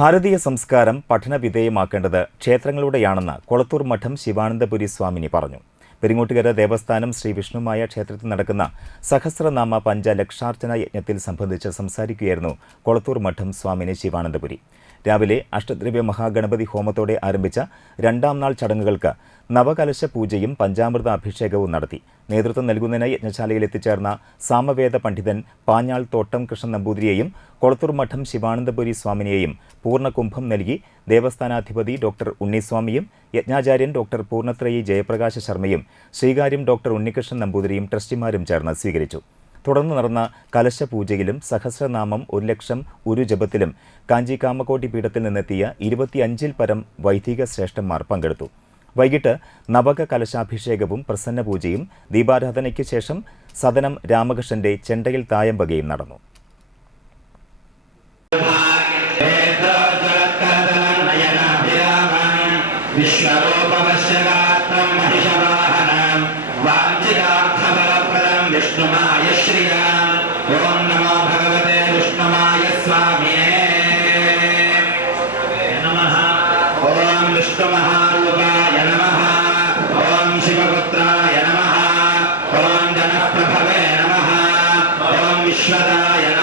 ഭാരതീയ സംസ്കാരം പഠനവിധേയമാക്കേണ്ടത് ക്ഷേത്രങ്ങളുടെയാണെന്ന് കൊളത്തൂർ മഠം ശിവാനന്ദപുരി സ്വാമിനി പറഞ്ഞു. പെരിങ്ങോട്ടുകര ദേവസ്ഥാനം ശ്രീ വിഷ്ണുമായ ക്ഷേത്രത്തിൽ നടക്കുന്ന സഹസ്രനാമ പഞ്ചലക്ഷാർച്ചന യജ്ഞത്തിൽ സംബന്ധിച്ച് സംസാരിക്കുകയായിരുന്നു കൊളത്തൂർ മഠം സ്വാമിനി ശിവാനന്ദപുരി. രാവിലെ അഷ്ടദ്രവ്യ മഹാഗണപതി ഹോമത്തോടെ ആരംഭിച്ച രണ്ടാം നാൾ ചടങ്ങുകൾക്ക് നവകലശ പൂജയും പഞ്ചാമൃത അഭിഷേകവും നടത്തി. നേതൃത്വം നൽകുന്നതിന് യജ്ഞശാലയിൽ എത്തിച്ചേർന്ന സാമവേദ പണ്ഡിതൻ പാഞ്ഞാൾ തോട്ടം കൃഷ്ണൻ നമ്പൂതിരിയെയും കൊളത്തൂർ മഠം ശിവാനന്ദപുരി സ്വാമിനെയും പൂർണകുംഭം നൽകി ദേവസ്ഥാനാധിപതി ഡോക്ടർ ഉണ്ണിസ്വാമിയും യജ്ഞാചാര്യൻ ഡോക്ടർ പൂർണത്രയി ജയപ്രകാശ ശർമ്മയും ശ്രീകാര്യം ഡോക്ടർ ഉണ്ണികൃഷ്ണൻ നമ്പൂതിരിയും ട്രസ്റ്റിമാരും ചേർന്ന് സ്വീകരിച്ചു. തുടർന്ന് നടന്ന കലശപൂജയിലും സഹസ്രനാമം ഒരു ലക്ഷം ഒരു ജപത്തിലും കാഞ്ചി കാമക്കോട്ടി പീഠത്തിൽ നിന്നെത്തിയ ഇരുപത്തിയഞ്ചിൽ പരം വൈദിക ശ്രേഷ്ഠന്മാർ പങ്കെടുത്തു. വൈകിട്ട് നവക കലശാഭിഷേകവും പ്രസന്നപൂജയും ദീപാരാധനയ്ക്ക് ശേഷം സദനം രാമകൃഷ്ണന്റെ ചെണ്ടയിൽ തായമ്പകയും നടന്നു. വിഷ്ണുമായ शिवपुत्राय नमः ॐ जनप्रभवे नमः ॐ विश्वदाय नमः